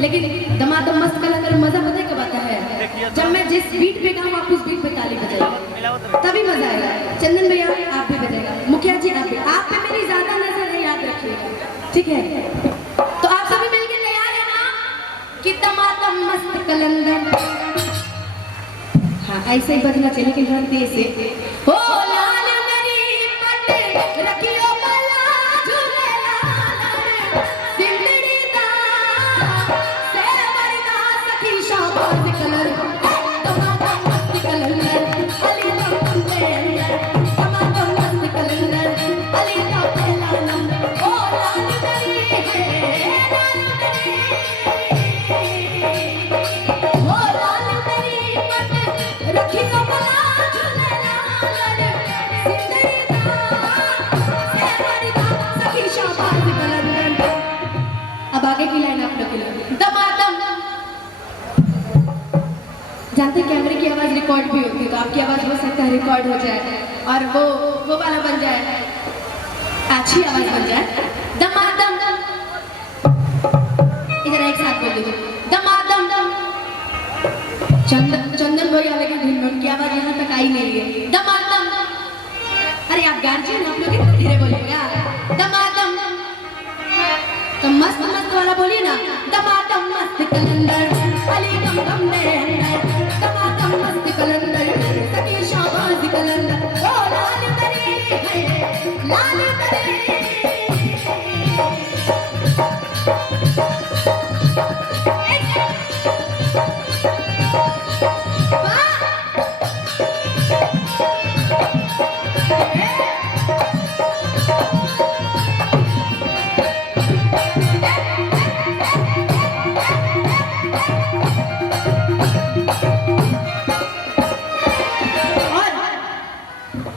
लेकिन दमादम मस्त कलंदर मजा पता है कब आता है? जब मैं जिस बीट पे गाऊं आप उस बीट पे ताली बजाइए, तभी मजा आएगा। चंदन भैया आप भी बजाएगा, मुखिया जी आप भी। आप पे मेरी ज्यादा नजर है, याद रखिएगा, ठीक है? तो आप सभी मिलकर तैयार है ना कि दमादम मस्त कलंदर? हाँ ऐसे ही बजना चाहिए, लेकिन हर तेज से। हो लाल मेरी पट रखियो भला झूले लाल सिंदड़ी दा सेवर दा सखी शाबाश कलर दमादम मस्त कलंदर अली दा बंदे अंदर दमादम मस्त कलंदर अली दा पहला नंबर। हो लाल मेरी है लाल मेरी, हो लाल मेरी पट रखियो भला झूले लाल सिंदड़ी दा सेवर दा सखी शाबाश कलंदर। अब आगे की लाइन आप लोग के लिए दमादम। जानते कैमरे की आवाज रिकॉर्ड भी होती है, तो आपकी आवाज हो सकता है रिकॉर्ड हो जाए और वो वाला बन जाए, अच्छी आवाज बन जाए। दमादम इधर एक साथ बोल दीजिए दमादम। चंदन भैया लेकिन ढिंढों की आवाज यहाँ तक आई नहीं है। दमादम, अरे आप गार्जियन आप लोग कितना धीरे बोलिएगा। दमादम तो मस्त मस्त वाला बोलिए ना। दमादम मस्त कलंदर अली दम दम दे अंदर दमादम मस्त कलंदर सखी शाबाश कलंदर। ओ लाल तेरी है लाल तेरी,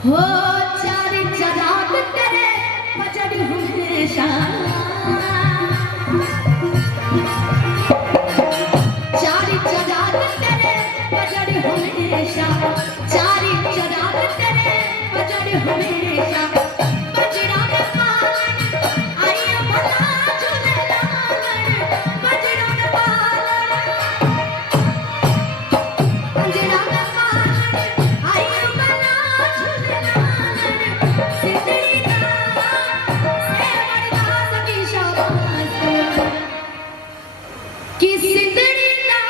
हो चारी चराग तेरे बजड़ हमेशा, चारी चराग तेरे बजड़ हमेशा, चारी चराग तेरे बजड़ हमेशा। बजड़ा में पालन आई भला झूले लाल, बजड़ा में पालन, बजड़ा में पालन आई भला झूले लाल सिंदड़ी दा सेवर दा सखी शाबाश कलंदर कि सिंदड़ी दा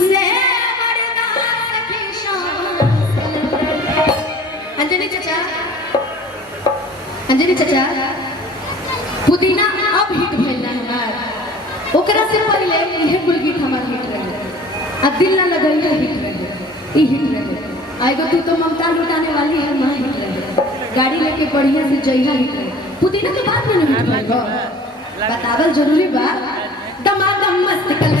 सेवर दा सखी शाबाश कलंदर। अंजनी चाचा, अंजनी चाचा, पुदीना अब हिट भइल हमार, ओकरा से पहले इहे कुल गीत हमार हिट रहे। अब दिल ना लगैया हिट रहे, ई हिट रहे। आएगो तू तो ममता लुटाने वाली है, मां हिट रहे। गाड़ी लेके बढ़िया से जइहा हिट रहे। पुदीना के बाद में हिट भइल, बतावल जरूरी बा। दमादम मस्त कलंदर